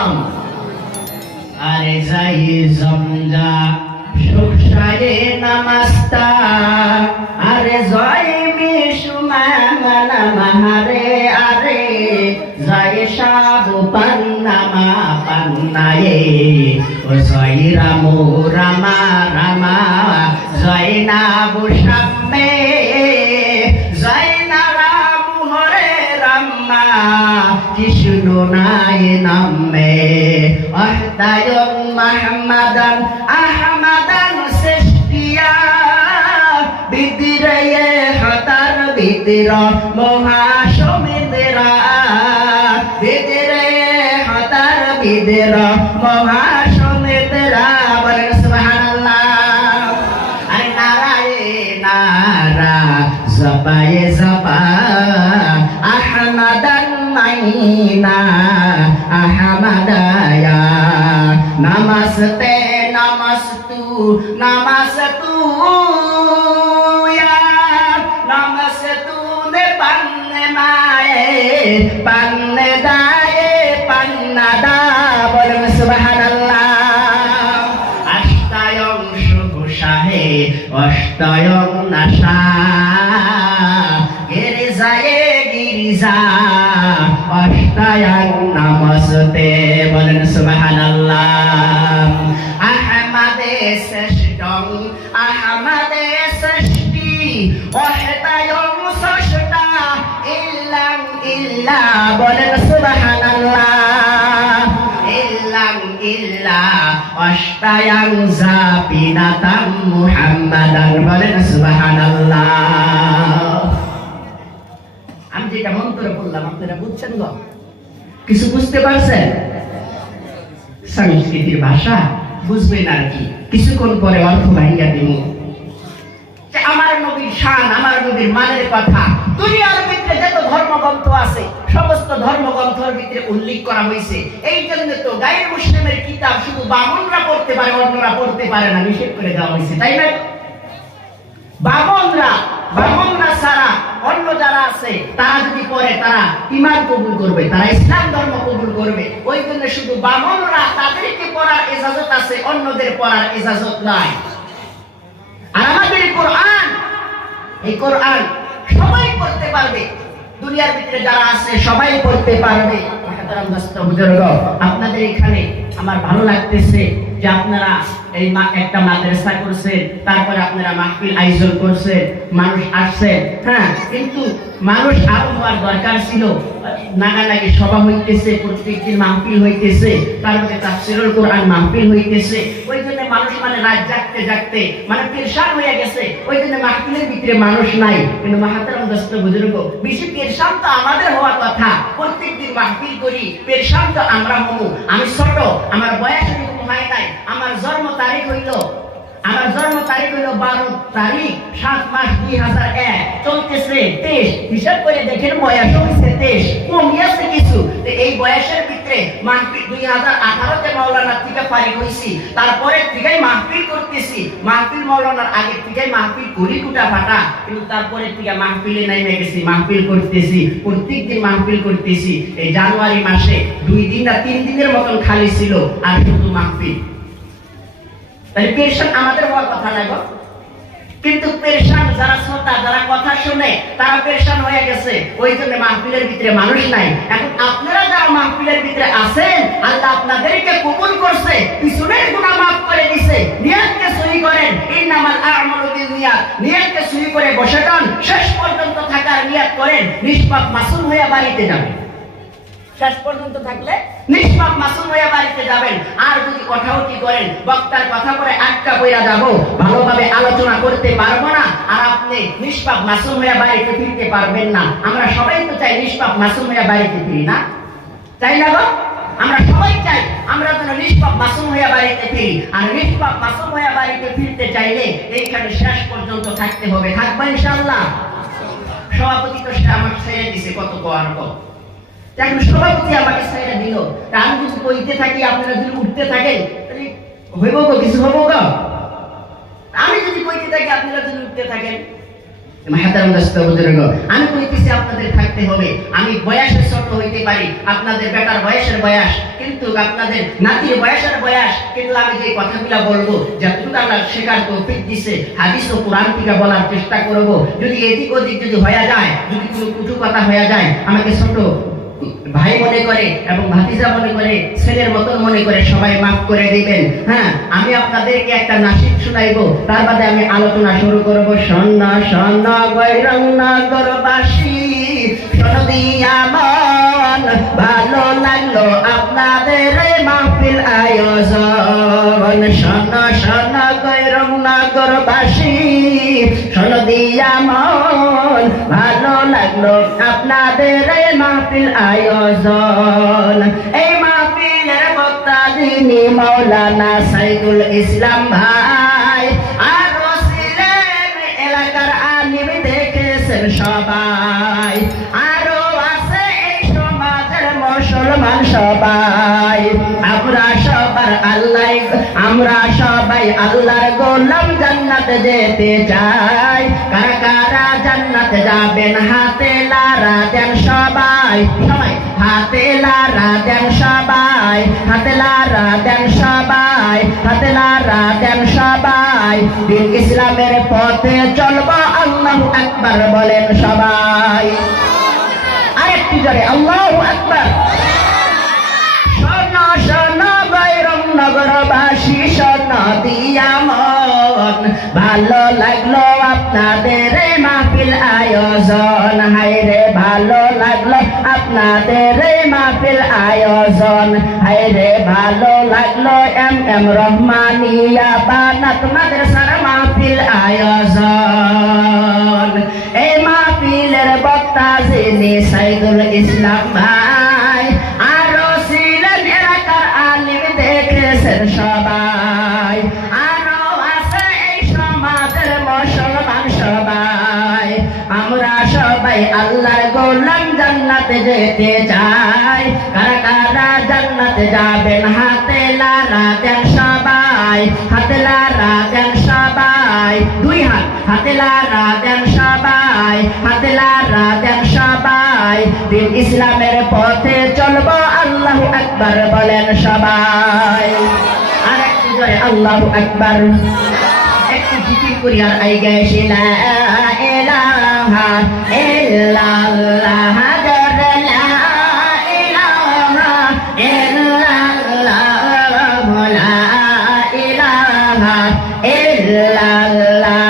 সালাম। আরে যাই জমজা সুখসারে নামাস্তা, আরে জয় মিশুমা মানা মাহারে, আরে জয় সাবু পান্নামা পান্নায়ে, ও জয় রামু রামা রামা, জয় নাবু সাম্মে, জয় না রামু হরে রাম্মা, কৃষ্ণ নাই নামে, অহতায়ন মাহমাদান আহমাদান সৃষ্টিয়া, বিদিরে হতার বিদির মহাসমিদেরা, বিদিরে হতার বিদির মহাসমিদেরা, বলেন সুবহানাল্লাহ। আরে নারায়ে নারা জবায়ে জবা, আহমাদান মাইনা আহমদায়া, নমস্তে নমস্তু নমস্তু ইয়া, নমস্তু নে পান্নে মায়ে পান্নে দায়ে পান্না দা, বলেন সুবহানাল্লাহ। অষ্টায়ং সুখসাহে অষ্টায়ং নাশা, গিরিজায়ে গিরিজা অষ্টায়ং নমস্তে, বলেন সুবহানাল্লাহ। আহমদে শ্রেষ্ঠং আহমদে ষষ্ঠী, অষ্টায়ং ষষ্ঠা ইল্লাং ইল্লা, বলেন সুবহানাল্লাহ। ইল্লাং ইল্লা অষ্টায়ং জাপিনাতাম মুহাম্মাদান, বলেন সুবহানাল্লাহ। আমি যেটা মন্ত্র বললাম আপনারা বুঝছেন গো? কিছু বুঝতে পারছেন? সংস্কৃতির ভাষা বুঝবেন আর কি, কিছুক্ষণ পরে অর্থ ভাইয়া দিব। আমার নবীর শান, আমার নবীর মানের কথা দুনিয়ার ভিতরে যত ধর্মগ্রন্থ আছে সমস্ত ধর্মগ্রন্থের ভিতরে উল্লেখ করা হয়েছে। এই জন্য তো গায়ের মুসলিমের কিতাব শুধু বামনরা পড়তে পারে, অন্যরা পড়তে পারে না, নিষেধ করে দেওয়া হয়েছে, তাই না? বামনরা ছাড়া অন্য যারা আছে তারা যদি পড়ে তারা ঈমান কবুল করবে, তারা ইসলাম ধর্ম কবুল করবে। ওই জন্য শুধু বামনরা তাদেরকে পড়ার ইজাজত আছে, অন্যদের পড়ার ইজাজত নাই। আর আমাদের কোরআন, এই কোরআন সবাই পড়তে পারবে, দুনিয়ার ভিতরে যারা আছে সবাই পড়তে পারবে। আপনাদের এখানে আমার ভালো লাগতেছে যে আপনারা এই একটা মাদ্রাসা করছেন, তারপরে আপনারা মাহফিল আয়োজন করছেন, মানুষ আসছেন, হ্যাঁ, কিন্তু মানুষ আরো হওয়ার দরকার ছিল। নাগানাগি সভা হইতেছে, প্রত্যেকদিন মাহফিল হইতেছে, তারপরে তাফসীরুল কোরআন মাহফিল হইতেছে। ওই জন্য মানুষ মানে রাত জাগতে জাগতে মানে পেরেশান হয়ে গেছে, ওই জন্য মাহফিলের ভিতরে মানুষ নাই। কিন্তু মাহাতারাম দোস্ত বুজুর্গ, বেশি পেরেশান তো আমাদের হওয়ার কথা, প্রত্যেকদিন মাহফিল করি, পেরেশান তো আমরা হবো। আমি ছোট, আমার বয়স এরকম হয় নাই, আমার জন্ম তারিখ হইল 12 তারিখ 7 মাস 2001, চলতেছে 23, হিসাব করে দেখেন বয়স হয়েছে 23, কমিয়েছে কিছু। এই বয়সের ভিতরে মাহফিল 2018-তে মাওলানা থেকে ফারিক হইছি, তারপরে থেকেই মাহফিল করতেছি। মাহফিল মাওলানার আগে থেকেই মাহফিল করি কুটা ফাটা, কিন্তু তারপরে থেকে মাহফিলে নেমে গেছি, মাহফিল করতেছি, প্রত্যেকদিন মাহফিল করতেছি। এই জানুয়ারি মাসে 2 দিন না 3 দিনের মতন খালি ছিল, আর শুধু মাহফিল। তাই পেরেশান আমাদের হওয়ার কথা না গো, কিন্তু পেরেশান যারা শ্রোতা, যারা কথা শুনে, তারা পেরেশান হয়ে গেছে। ওই জন্য মাহফিলের ভিতরে মানুষ নাই। এখন আপনারা যারা মাহফিলের ভিতরে আছেন, আল্লাহ আপনাদেরকে কবুল করছে, পিছনের গুনাহ মাফ করে দিয়েছে। নিয়তকে সহি করেন, ইন্নামাল আ'মালু বিন্নিয়াত, নিয়তকে সহি করে বসে যান, শেষ পর্যন্ত থাকার নিয়ত করেন, নিষ্পাপ মাসুম হয়ে বাড়িতে যাবেন। শেষ পর্যন্ত থাকলে নিষ্পাপ মাসুম হয়ে বাড়িতে যাবেন। আর যদি কথাউটি করেন, বক্তার কথা করে আটকা পড়া যাব, ভালোভাবে আলোচনা করতে পারবো না, আর আপনি নিষ্পাপ মাসুম হয়ে বাড়িতে ফিরতে পারবেন না। আমরা সবাই তো চাই নিষ্পাপ মাসুম হয়ে বাড়িতে ফিরি, না চাই না গো? আমরা সবাই চাই আমরা যেন নিষ্পাপ মাসুম হয়ে বাড়িতে ফিরি। আর নিষ্পাপ মাসুম হয়ে বাড়িতে ফিরতে চাইলে এইখানে শেষ পর্যন্ত থাকতে হবে। থাকবে ইনশাআল্লাহ? সভাপতি তো সে আমার ছেড়ে দিছে, কত কোয়ার কত এখন সভাপতি আমাকে ছেড়ে দিল। আমি যদি কইতে থাকি, আপনারা যদি উঠতে থাকেন, তাহলে হইব গো, কিছু হবো গো? আমি যদি কইতে থাকি, আপনারা যদি উঠতে থাকেন, আমি কইতেছি আপনাদের থাকতে হবে। আমি বয়সে ছোট হইতে দিতে পারি আপনাদের বেটার বয়সের বয়স, কিন্তু আপনাদের নাতির বয়সের বয়স, কিন্তু আমি যে কথাগুলো বলবো যতটুকু আল্লাহ শেখার তৌফিক দিছে হাদিস ও কোরআন থেকে বলার চেষ্টা করব। যদি এদিক ওদিক যদি হয়ে যায়, যদি কোনো কুটু কথা হয়ে যায়, আমাকে ছোট ভাই মনে করে এবং ভাতিজা মনে করে, ছেলের মতন মনে করে সবাই মাফ করে দিবেন। হ্যাঁ, আমি আপনাদেরকে একটা নাসিদ শুনাইবো, তার বাদে আমি আলোচনা শুরু করব। সন্না সন্না গৈরং নগরবাসী, সনদিয়া মন ভালো লাগলো আপনাদের মাহফিল আয়োজন। সন্না সন্না গৈরং নগরবাসী, সনদিয়া মন ভালো লাগলো আপনাদের মাহফিল আয়োজন। এই মাহফিলের বক্তা যিনি মাওলানা সাইদুল ইসলাম ভাই, আরো ছিলেন এলাকার আলিম দেখেছেন সবাই, আরো আছে এই সমাজের মুসলমান সবাই। আমরা সবাই আল্লাহর গোলাম, জান্নাতে যেতে চাই। কারা কারা জান্নাতে যাবেন হাতে লারা দেন সবাই, সবাই হাতে লারা দেন সবাই, হাতে লারা দেন সবাই, হাতে লারা দেন সবাই। দিন ইসলামের পথে চলবো, আল্লাহু আকবার বলেন সবাই। আরেকটু জোরে আল্লাহু আকবার। শোনো শোনো গৈরং নগরবাসী, সনদিয়া মন ভালো লাগলো আপনাদের মাহফিল আয়োজন। হায়রে ভালো লাগলো আপনাদের মাহফিল আয়োজন, হায়রে ভালো লাগলো এম রহমানিয়া বানাত মাদ্রাসার মাহফিল আয়োজন। এই মাহফিলের বক্তা যিনি সাইদুল ইসলাম ভাই, আরো ছিলেন এলাকার আলিম দেখেছেন সবাই, আরো আছে এই সমাজের মুসলমান সবাই। আমরা সবাই আল্লাহর গোলাম, জান্নাতে যেতে চাই। কারা কারা জান্নাতে যাবেন হাতে লারা দেন সবাই, হাতে লারা দেন সবাই। দুই হাত হাতে লারা দেন সবাই, হাতে লারা দেন সবাই। দিন ইসলামের পথে চলবো, আল্লাহু আকবার বলেন সবাই। আর একটু জোরে আল্লাহু আকবার। একটু জিকির করি আর আই গেছি লা ইলাহা ইল্লাল্লাহ, জোরে লা ইলাহা ইল্লাল্লাহ, লা ইলাহা ইল্লাল্লাহ।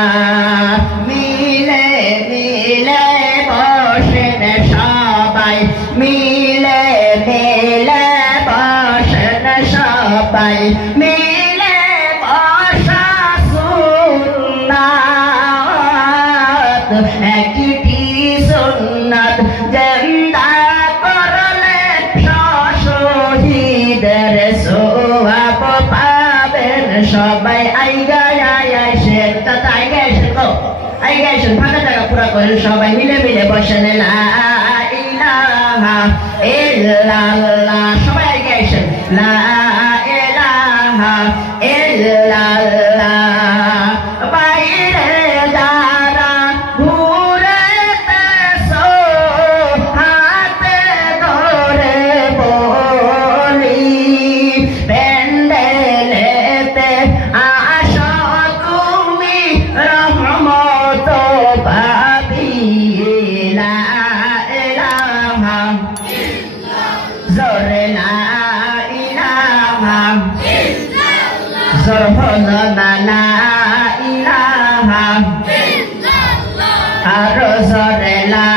মিলে মিলে বসেন সবাই, মিলে মিলে বসেন সবাই, মিলে বসা সুন্নাত, একটি সুন্নাত জিন্দা করলে শহীদের সওয়াব পাবেন সবাই। আইগাইছেন তাতে আইগাইছেন গো, আইগাইছেন ফাঁকা জায়গা পুরা করেন সবাই, মিলে মিলে বসেন লা ইলাহা ইল্লাল্লাহ। সবাই আইগাইছেন লা ইলাহা ইল্লাল্লাহ। বাইরে যারা ঘুরেতেছো হাতে ধরে বলি, প্যান্ডেলেতে আসো তুমি রহমত পাবি। লা ইলাহা জোরে লা ইলাহা, জোর হলো না লা ইলাহা, আরো জোরে লা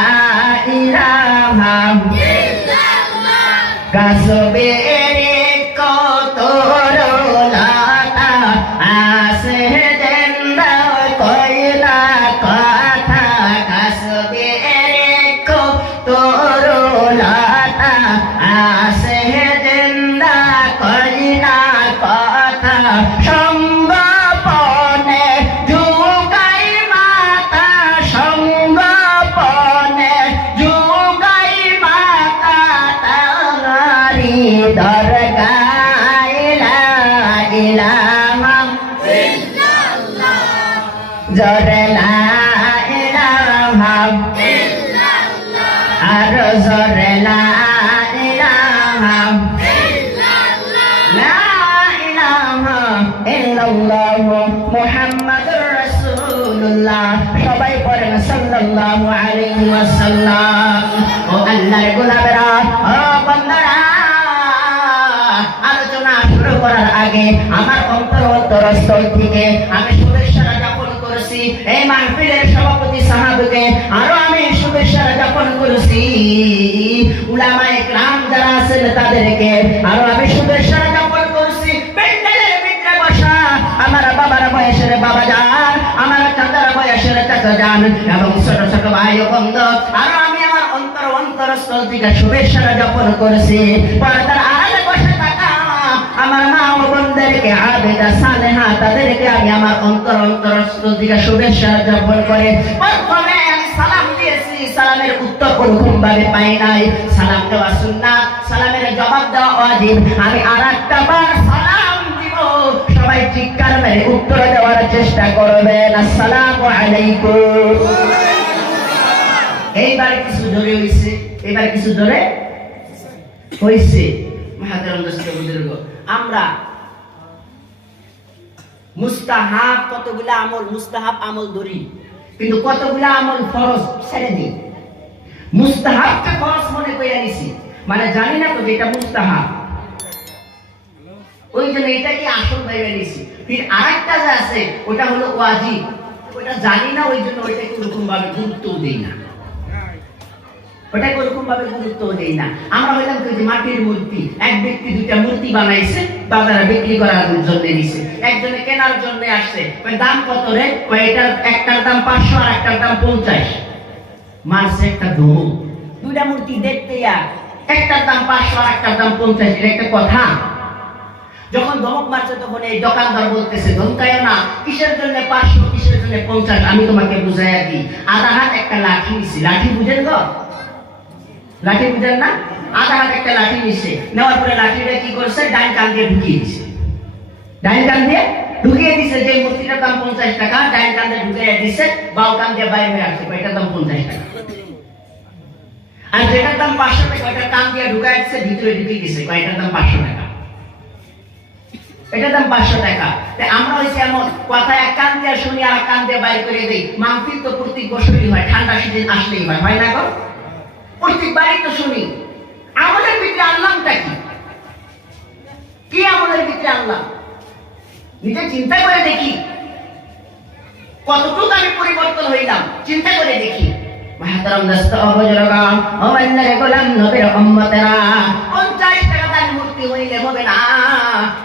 ইলাহা। কাসবের কত রোলাতা আছে জিন্দা কইলা কথা, কাসবের কত রোলাতা আছে জিন্দা কইলা কথা। সঙ্গপনে যুগাই মাতা, সঙ্গপনে যুগাই মাতা, তারি ওয়াসাল্লাম। ও আল্লাহর গোলামেরা, ও বান্দারা, আলোচনা শুরু করার আগে আমার অন্তরস্থল থেকে আমি শুভেচ্ছা জ্ঞাপন করেছি এই মাহফিলের সভাপতি সাহাবকে, আরো আমি শুভেচ্ছা জ্ঞাপন করেছি উলামায়ে কেরাম যারা আছেন তাদেরকে, আরো আমি শুভেচ্ছা জ্ঞাপন করেছি প্যান্ডেলের ভিতরে বসা আমার বাবার বয়সের বাবা যান, আমার চাচার বয়সের চাচা যান এবং ছোট ছোট ভাই ও বন্ধু, আরো আমি আমার অন্তরস্থল থেকে শুভেচ্ছা জ্ঞাপন করেছি পর্দার আড়ালে বসে থাকা আমার মা ও বোনদেরকে, আবেদা সালেহা তাদেরকে আমি আমার অন্তরস্থল থেকে শুভেচ্ছা জ্ঞাপন করে প্রথমে আমি সালাম দিয়েছি, সালামের উত্তর কোনরকম ভাবে পাই নাই। সালাম দেওয়া সুন্নাত, সালামের জবাব দেওয়া ওয়াজিব। আমি আরেকটা বার সালাম দিব, সবাই চিৎকার মেরে উত্তর দেওয়ার চেষ্টা করবেন, আসসালামু আলাইকুম। এইবার কিছু জোরে হইছে, এবার কিছু জোরে হইছে। মাহাতারাম দোস্ত বুজুর্গ, আমরা মুস্তাহাব কতগুলা আমল, মুস্তাহাব আমল ধরি, কিন্তু কতগুলা আমল ফরজ ছেড়ে দিই। মুস্তাহাবকে ফরজ মনে করে নিছি, মানে জানি না তো যে এটা মুস্তাহাব, ওই জন্য এটাকে আসল ভেবে নিছি। ফির আরেকটা যে আছে ওটা হলো ওয়াজিব, ওটা জানি না, ওই জন্য ওইটাকে ওরকম ভাবে গুরুত্ব দেই না, ওটাকে ওরকম ভাবে গুরুত্ব দেই না। আমরা হইলাম তো যে মাটির মূর্তি, এক ব্যক্তি দুইটা মূর্তি বানাইছে, বাজারে বিক্রি করার জন্য নিছে, একজনে কেনার জন্য আসছে, দাম কত রে? এটার একটার দাম 500 আর একটার দাম 50। মারছে একটা ধমক, দুইটা মূর্তি দেখতে একটার দাম 500 আর একটার দাম 50, এটা একটা কথা? যখন ধমক মারছে তখন এই দোকানদার বলতেছে, ধমকায়ও না, কিসের জন্য 500, কিসের জন্য 50, আমি তোমাকে বুঝাইয়া দিই। আধা হাত একটা লাঠি নিছি, লাঠি বুঝেন গো? লাঠি বুঝেন না? আধা হাত একটা লাঠি নিছে, নেওয়ার পরে লাঠিটা কি করছে? ডাইন কান দিয়ে ঢুকিয়ে দিছে, ডাইন কান দিয়ে ঢুকিয়ে দিছে। যে মূর্তিটার দাম 50 টাকা, ডাইন কান দিয়ে ঢুকিয়ে দিছে, বাম কান দিয়ে বাইরে হয়ে আসছে, এটার দাম 50 টাকা। আর যেটার দাম 500 টাকা, ওইটা কান দিয়ে ঢুকায় দিছে, ভিতরে ঢুকিয়ে দিছে, এটার দাম 500 টাকা, এটার দাম 500 টাকা। আমরা হইছে এমন কথা, এক কান দিয়ে শুনি আর এক কান দিয়ে বাইর করে দেই। মাহফিল তো প্রত্যেক বছরই হয়, ঠান্ডা সিজন আসলেই হয়, হয় না গো? প্রত্যেকবারই তো শুনি। আমাদের ভিতরে আনলামটা কি? কি আমাদের ভিতরে আনলাম? নিজে চিন্তা করে দেখি কতটুকু আমি পরিবর্তন হইলাম, চিন্তা করে দেখি। মাহতারাম দোস্ত ও বুজুর্গান, ও আল্লাহর গোলাম নবীর উম্মতেরা, 50 টাকা দান মূর্তি হইলে হবে না।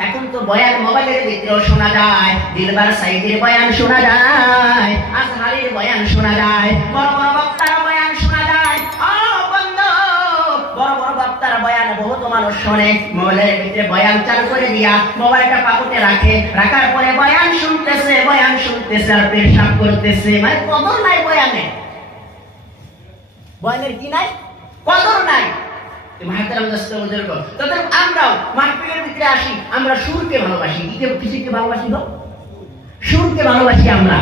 এখন তো বয়ান মোবাইলের ভিতরেও শোনা যায়, দিলবার সাইদের বয়ান শোনা যায়, আজহারির বয়ান শোনা যায়, বড় বড় বক্তার বয়ান শোনা যায়। ও বন্ধু, বড় বড় বক্তার বয়ান বহুত মানুষ শোনে, মোবাইলের ভিতরে বয়ান চালু করে দিয়া মোবাইলটা পকেটে রাখে, রাখার পরে বয়ান শুনতেছে, বয়ান শুনতেছে আর পেশাব করতেছে, মানে কদর নাই বয়ানে, বয়ানের কি নাই? কদর নাই। মাহতারাম দোস্ত বুজুর্গ, তবে আমরাও মাহফিলের ভিতরে আসি, আমরা সুরকে ভালোবাসি, কিসকে ভালোবাসি গো? সুরকে ভালোবাসি আমরা।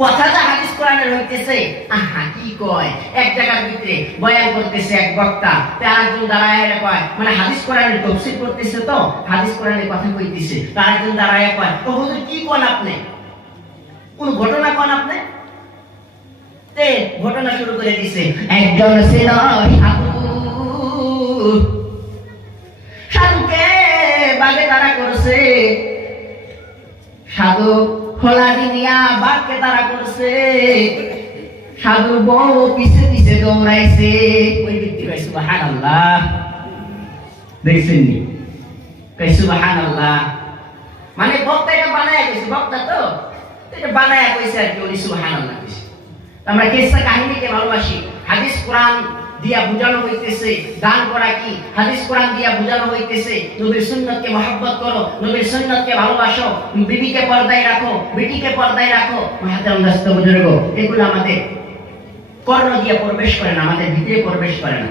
কথাটা হাদিস কোরআনের হইতেছে, আহা কি কয়, এক জায়গার ভিতরে বয়ান করতেছে এক বক্তা, আরেকজন দাঁড়ায় কয়, মানে হাদিস কোরআনের তাফসীর করতেছে, তো হাদিস কোরআনের কথা কইতেছে, আরেকজন দাঁড়ায় কয়, ও হুজুর কি কোন আপনি? কোন ঘটনা কোন আপনি? তে ঘটনা শুরু করে দিছে। একজন ছিল সাধু, সাধুকে বাঘে তাড়া করছে, সাধু খোলা দিয়া বাঘকে তাড়া করছে, সাধুর বউ পিছে পিছে দৌড়াইছে। ওই ব্যক্তি কয় সুবহানাল্লাহ, দেখছেন নি? কয় সুবহানাল্লাহ, মানে বক্তা এটা বানায় কইছে, বক্তা তো এটা বানায় কইছে আর কি, উনি সুবহানাল্লাহ কইছে। আমরা কিসসা কাহিনীকে ভালোবাসি, হাদিস কোরআন দিয়া বুঝানো হইতেছে দান করা কি, হাদিস কোরআন দিয়া বুঝানো হইতেছে নবীর সুন্নতকে মহব্বত করো, নবীর সুন্নতকে ভালোবাসো, বিবিকে পর্দায় রাখো, বেটিকে পর্দায় রাখো। মাহতারাম দোস্ত বুজুর্গ, এগুলো আমাদের কর্ণ দিয়ে প্রবেশ করে না, আমাদের ভিতরে প্রবেশ করে না,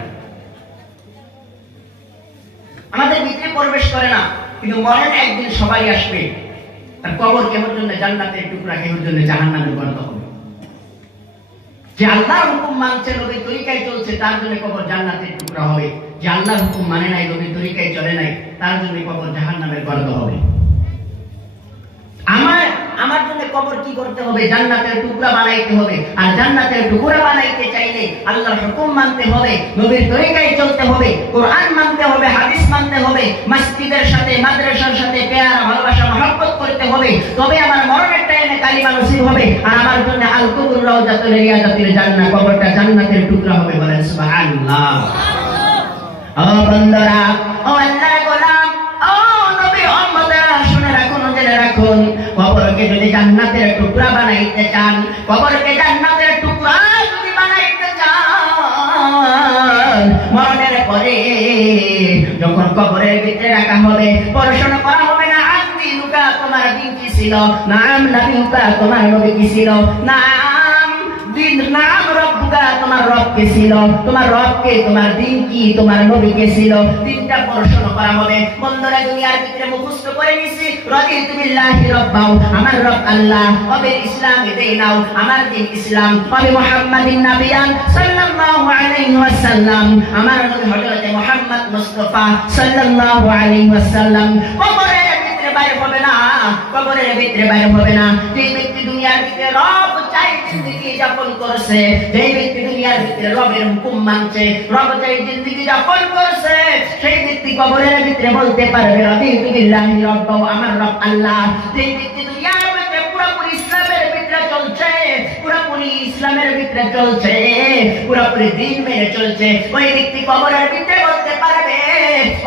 আমাদের ভিতরে প্রবেশ করে না। কিন্তু মরণ একদিন সবাই আসবে, আর কবর কেমন জন্য জান্নাতের টুকরা, কেমন জন্য জাহান্নামের গর্ত হবে। যে আল্লাহর হুকুম মানছে, নবীর তরিকায় চলছে, তার জন্য কবর জান্নাতের টুকরা হবে। যে আল্লাহর হুকুম মানে নাই, নবীর তরিকায় চলে নাই, তার জন্য কবর জাহান্নামের গর্ত হবে। আমার আমার জন্য কবর কি করতে হবে? জান্নাতের টুকরা বানাইতে হবে। আর জান্নাতের টুকরা বানাইতে চাইলে আল্লাহর হুকুম মানতে হবে, নবীর তরিকায় চলতে হবে, কোরআন মানতে হবে, হাদিস মানতে হবে, মসজিদের সাথে মাদ্রাসার সাথে পেয়ার ভালোবাসা মহব্বত করতে হবে। তবে আমার মরণের টাইমে কালিমা নসিব হবে। আর আমার জন্য আল কবর রাউজাতুল রিয়াদাতুল জান্নাহ, কবরটা জান্নাতের টুকরা হবে। বলেন সুবহানাল্লাহ। ও বন্ধুরা, ও আল্লাহর গোলাম, ও নবীর উম্মতরা, শুনে রাখুন, জেনে রাখুন, কবরকে যদি জান্নাতের টুকরা বানাইতে চান, কবরকে জান্নাতের টুকরা যদি বানাইতে চান, মরণের পরে যখন কবরের ভিতরে রাখা হবে, পড়াশোনা করা হবে না আদিনুকা, তোমার দিন কি ছিল, নাম নবীকা, তোমার নবী কি ছিল, নাম রব্বুকা, তোমার রব কে ছিল, তোমার রব কে, তোমার দিন কি, তোমার নবী কে ছিল, তিনটা পড়াশোনা করা হবে। বন্ধুরা, দুনিয়ার ভিতরে মুখস্থ করে নিছি রাদিতু বিল্লাহি রাব্বাও, আমার রব আল্লাহ, ওবে ইসলামে দেনাও, আমার দিন ইসলাম, ওবে মুহাম্মাদিন নাবিয়ান সাল্লাল্লাহু আলাইহি ওয়াসাল্লাম, আমার নবী হযরত মুহাম্মদ মুস্তাফা সাল্লাল্লাহু আলাইহি ওয়াসাল্লাম। কবরের ভিতরে বাইরে হবে না, কবরের ভিতরে বাইরে হবে না। যে ব্যক্তি দুনিয়ার ভিতরে রব চাই জিন্দেগি যাপন করছে, যে ব্যক্তি দুনিয়ার ভিতরে রবের হুকুম মানছে, রব চাই জিন্দেগি যাপন করছে, সেই ব্যক্তি কবরের ভিতরে বলতে পারবে রাদিতু বিল্লাহি রাব্বাও, আমার রব আল্লাহ। যে ব্যক্তি দুনিয়ার ভিতরে পুরোপুরি ইসলামের ভিতরে চলছে, পুরোপুরি ইসলামের ভিতরে চলছে, পুরোপুরি দ্বীন মেনে চলছে, ওই ব্যক্তি কবরের ভিতরে বলতে পারবে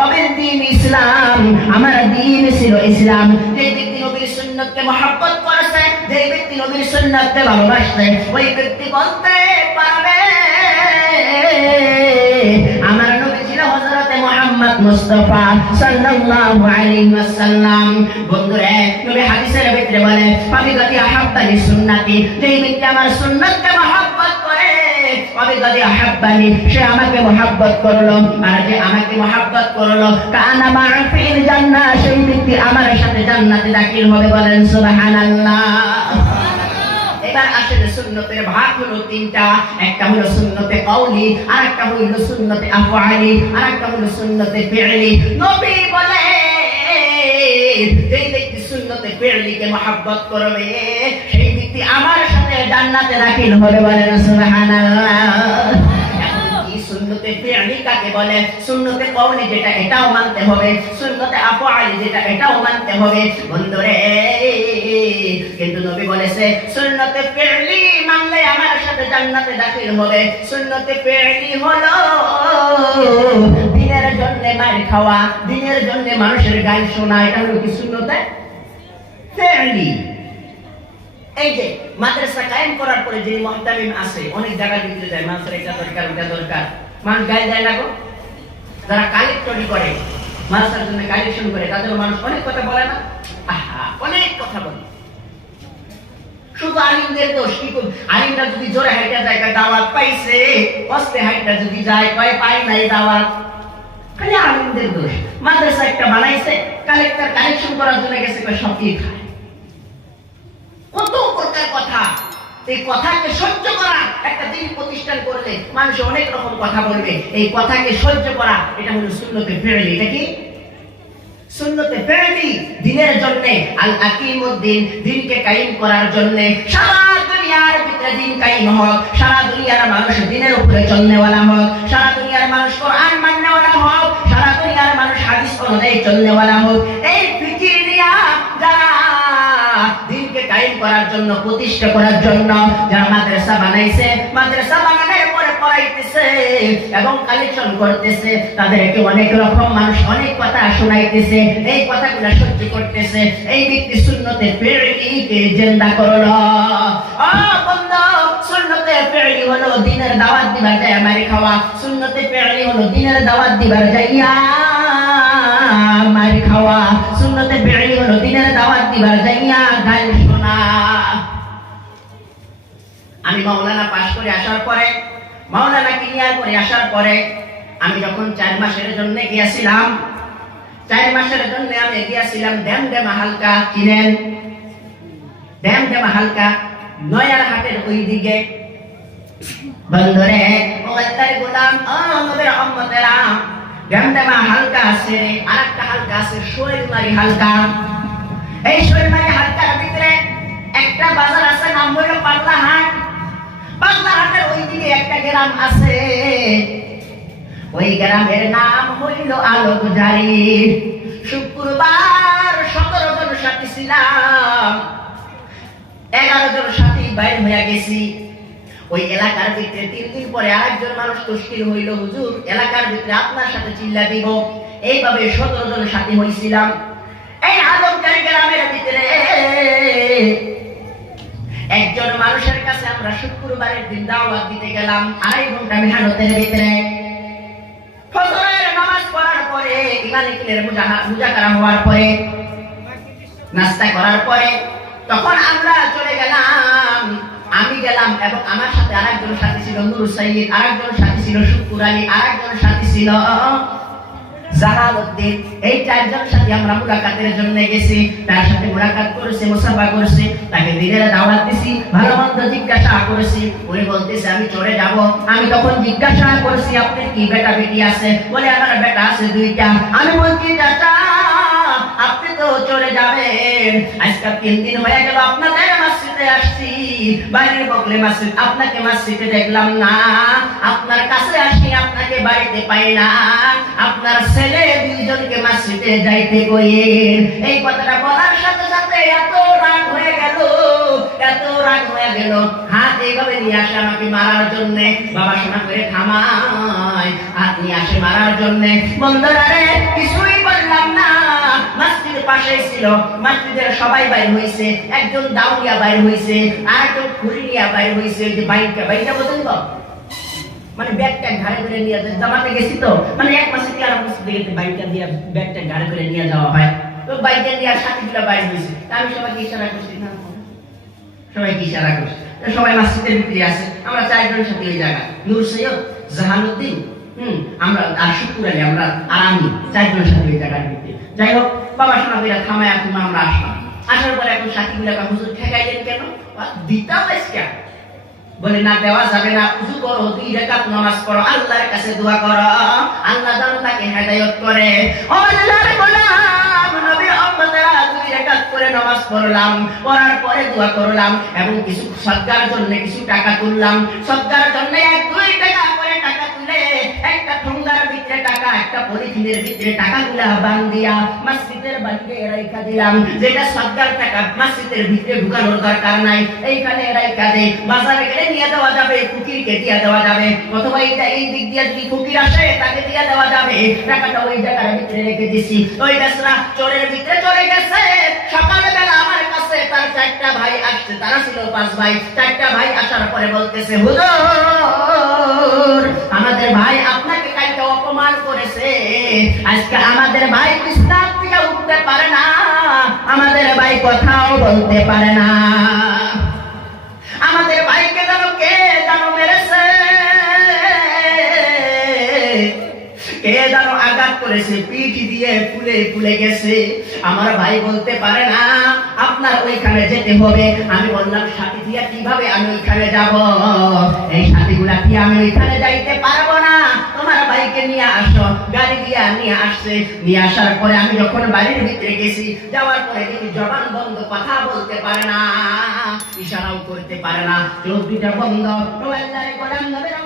ওবের দ্বীন ইসলাম, আমার দ্বীন ছিল ইসলাম। যে ব্যক্তি নবীর সুন্নতকে মহব্বত করেছে, যে ব্যক্তি নবীর সুন্নতকে ভালোবাসে, ওই ব্যক্তি বলতে পারবে আমার নবী ছিল হযরত মুহাম্মদ মুস্তাফা সাল্লাল্লাহু আলাইহি ওয়াসাল্লাম। বন্ধুরা, নবী হাদিসের ভিতরে বলে ফাবিগাতি আহাব্বানি সুন্নতি, যে ব্যক্তি আমার সুন্নতকে মহব্বত করে, ফাবিগাতি আহাব্বানি, সে আমাকে মহব্বত করলো, আর যে আমাকে মহব্বত করলো, কানা মা'a ফিল জান্নাহ, সেই ব্যক্তি আমার সাথে জান্নাতে দাখিল হবে। বলেন সুবহানাল্লাহ। এবার আসেন, সুন্নতের ভাগ হলো তিনটা। একটা হলো সুন্নতে কওলি, আরেকটা হলো সুন্নতে আফআলি, আরেকটা হলো সুন্নতে ফি'লি। নবী বলে যে ব্যক্তি সুন্নতে ফি'লিকে মহব্বত করবে, সেই ব্যক্তি আমার সাথে জান্নাতে দাখিল হবে। বলেন সুবহানাল্লাহ। সুন্নতে ফি'লি কাকে বলে? সুন্নতে কওলি যেটা, এটাও মানতে হবে, সুন্নতে আফআলি যেটা, এটাও মানতে হবে। বন্ধুরে, কিন্তু নবী বলেছে সুন্নতে ফি'লি মানলে আমার সাথে জান্নাতে দাখিল হবে। সুন্নতে ফি'লি হলো দিনের জন্য মার খাওয়া, দিনের জন্য মানুষের গান শোনা, এটা হলো কি সুন্নতে ফি'লি। এই যে মাদ্রাসা কায়েম করার পরে যে মুহতামিম আছে, অনেক জায়গা দিতে যায়, মাদ্রাসা এটা দরকার, ওটা দরকার, মানুষ গায়ে দেয় না গো। যারা কালেক্টরি করে, মাদ্রাসার জন্য কালেকশন করে, তাদের মানুষ অনেক কথা বলে না? আহা, অনেক কথা বলে। শুধু আলিমদের দোষ কি? আলিমরা যদি জোরে হাইটা যায়, দাওয়াত পাইছে, অস্তে হাইটা যদি যায়, কয় পাই নাই দাওয়াত, খালি আলিমদের দোষ। মাদ্রাসা একটা বানাইছে, কালেক্টর কালেকশন করার জন্য গেছে, কয় সব কি খায়। কত প্রকার কথা। এই কথাকে সহ্য করা, একটা দিন প্রতিষ্ঠান করলে মানুষ অনেক রকম কথা বলবে, এই কথাকে সহ্য করা, এটা হলো সুন্নতে ফি'লি। এটা কি? সুন্নতে ফি'লি, দিনের জন্য, আল আকিমুদ্দিন, দিনকে কায়েম করার জন্য। সারা দুনিয়ার ভিতরে দিন কায়েম হোক, সারা দুনিয়ার মানুষ দিনের উপরে চলনেওয়ালা হোক, সারা দুনিয়ার মানুষ কোরআন মাননেওয়ালা হোক, সারা দুনিয়ার মানুষ হাদিস অনুযায়ী চলনেওয়ালা হোক। এই ফিকির নিয়া যারা দিনকে কায়েম করার জন্য, প্রতিষ্ঠা করার জন্য যারা মাদ্রাসা বানাইছে, মাদ্রাসা বানানোর পরে পড়াইতেছে এবং কালেকশন করতেছে, তাদেরকে অনেক রকম মানুষ অনেক কথা শোনাইতেছে, এই কথাগুলো সহ্য করতেছে, এই ব্যক্তি সুন্নতে ফি'লিকে জিন্দা করলো। ও বন্ধু, সুন্নতে ফি'লি হলো দিনের দাওয়াত দিবার যায় মারি খাওয়া, সুন্নতে ফি'লি হলো দিনের দাওয়াত দিবার যাইয়া মারি খাওয়া, সুন্নতে ফি'লি হলো দিনের দাওয়াত দিবার যাইয়া গান শোনা। আমি মাওলানা পাশ করে আসার পরে, মাওলানা ক্লিয়ার করে আসার পরে, আমি যখন 4 মাসের জন্য গিয়েছিলাম, 4 মাসের জন্য আমি গিয়েছিলাম ড্যামডেমা হালকা, চিনেন ড্যামডেমা হালকা, নয়ার হাটের ওই দিকে। বন্ধুরে, ও আল্লাহর গোলাম, ও নবীর উম্মতেরা, ড্যামডেমা হালকা আছে, আরেকটা হালকা আছে শৈলমারি হালকা। এই শৈলমারি হালকার ভিতরে একটা গ্রাম আছে, ওই গ্রামের নাম হইল আলোকঝারি। শুক্রবার 17 জন সাথী ছিলাম, 11 জন সাথী বাইর হইয়া গেছি। ওই এলাকার ভিতরে 3 দিন পরে আরেকজন মানুষ তশকিল হইল, হুজুর এলাকার ভিতরে আপনার সাথে চিল্লা দিব। এইভাবে 17 জন সাথী হইছিলাম। এই আলোকঝারি গ্রামের ভিতরে একজন মানুষের কাছে আমরা শুক্রবারের দিন দাওয়াত দিতে গেলাম। 2.5 ঘন্টা মেহনতের ভিতরে ফজরের নামাজ পড়ার পরে, ইমানিকের মুজাকারা হওয়ার পরে, নাস্তা করার পরে তখন আমরা চলে গেলাম। আমি গেলাম এবং আমার সাথে আরেকজন সাথী ছিল নূর সাইয়্যিদ, আরেকজন সাথী ছিল শুকুর আলী, আরেকজন সাথী ছিল জালালউদ্দিন। এই 4 জন সাথী আমরা মুলাকাতের জন্য গেছি। তার সাথে মুলাকাত করেছি, মুসাফা করেছি, তাকে দিনের দাওয়াত দিছি, ভালো মন্দ জিজ্ঞাসা করেছি। উনি বলতেছে আমি চলে যাব। আমি তখন জিজ্ঞাসা করেছি আপনার কি বেটা বেটি আছে? বলে আমার বেটা আছে 2টা। আমি বলছি চাচা আপনি তো চলে যাবেন, আজকে 3 দিন হয়ে গেল আপনাদের মসজিদে আসছি, বাইরের বগলে মসজিদ, আপনাকে মসজিদে দেখলাম না, আপনার কাছে আসি আপনাকে বাড়িতে পাই না, আপনার ছেলে 2 জনকে মসজিদে যাইতে কইেন। এই কথাটা বলার সাথে সাথে এত রাগ হয়ে গেল, এত রাগ হয়ে গেল, হাত এইভাবে নিয়ে আসে আমাকে মারার জন্য। বাবা শোনা করে থামায়, হাত নিয়ে আসে মারার জন্য। বন্ধুরা রে কিছুই বললাম না, মসজিদের পাশে ছিল, মসজিদের সবাই বাইর হইছে, একজন দাউরিয়া বাইর হইছে, আরেকজন খুরিয়া বাইর হইছে। ওই যে বাইকটা বলেন তো, মানে ব্যাগটা ঘাড়ে করে নিয়ে জামাতে গেছি তো, মানে 1 মাসে কি আর মসজিদে গেছে বাইকটা দিয়ে ব্যাগটা ঘাড়ে করে নিয়ে যাওয়া হয়। তো বাইকটা নিয়ে সাথীগুলো বাইর হইছে। আমি সবাইকে ইশারা করছি, না সবাইকে ইশারা করছি, সবাই মসজিদের ভিতরে আছে। আমরা 4 জন সাথী ওই জায়গা, নূর সৈয়দ, জাহালউদ্দিন, আমরা আর শুকুর আলী, আমরা আর আমি 4 জন সাথী ওই জায়গার ভিতরে। যাই হোক বাবা শোনা করে থামায় এখন আমরা আসলাম। আসার পরে এখন সাথীগুলো হুজুর ঠেকাইলেন কেন? দিতাম কেন? বলে না দেওয়া যাবে না, উযু করো, 2 রাকাত নামাজ পড়ো, আল্লাহর কাছে দোয়া করো, আল্লাহ যেন তাকে হেদায়েত করে। ও আল্লাহর গোলাম নবী উম্মতেরা 2 রাকাত করে নামাজ পড়লাম, পড়ার পরে দোয়া করলাম এবং কিছু সদকার জন্য কিছু টাকা তুললাম। সদকার জন্য 1-2 টাকা করে টাকা তুলে একটা ঠোঙ্গার ভিতরে টাকা, একটা পলিথিনের ভিতরে টাকাগুলা বান্ধিয়া মসজিদের বাইরে রাইখা দিলাম। যেটা সদকার টাকা মসজিদের ভিতরে ঢুকানোর দরকার নাই, এইখানে রাইখা দে, বাজারে গেলে নিয়ে দেওয়া যাবে, ফকিরকে দিয়ে দেওয়া যাবে, অথবা এই দিক দিয়ে যদি ফকির আসে তাকে দিয়ে দেওয়া যাবে। টাকাটা ওই জায়গার ভিতরে রেখে দিছি। ওই বেসরা চোরের ভিতরে চলে গেছে। সকালবেলা আমার কাছে তার 4টা ভাই আসছে, তারা ছিল 5 ভাই। 4টা ভাই আসার পরে বলতেছে হুজুর আমাদের ভাই আপনাকে কালকে অপমান করেছে, আজকে আমাদের ভাই বিছানা থেকে উঠতে পারে না, আমাদের ভাই কথাও বলতে পারে না, আমাদের ভাইকে কে জানো মেরেছে, কে জানো আঘাত করেছে, পিঠ দিয়ে ফুলে ফুলে গেছে, আমার ভাই বলতে পারে না, আপনার ওইখানে যেতে হবে। আমি বললাম সাথী দিয়া কিভাবে আমি ওইখানে যাব? এই সাথীগুলা কি আমি ওইখানে যাইতে পারবো না, তোমার ভাইকে নিয়ে আসো। গাড়ি দিয়ে নিয়ে আসছে। নিয়ে আসার পরে আমি যখন বাড়ির ভিতরে গেছি, যাওয়ার পরে দেখি জবান বন্ধ, কথা বলতে পারে না, ইশারাও করতে পারে না, চোখ দুটা বন্ধ। আল্লাহর গোলাম নবীর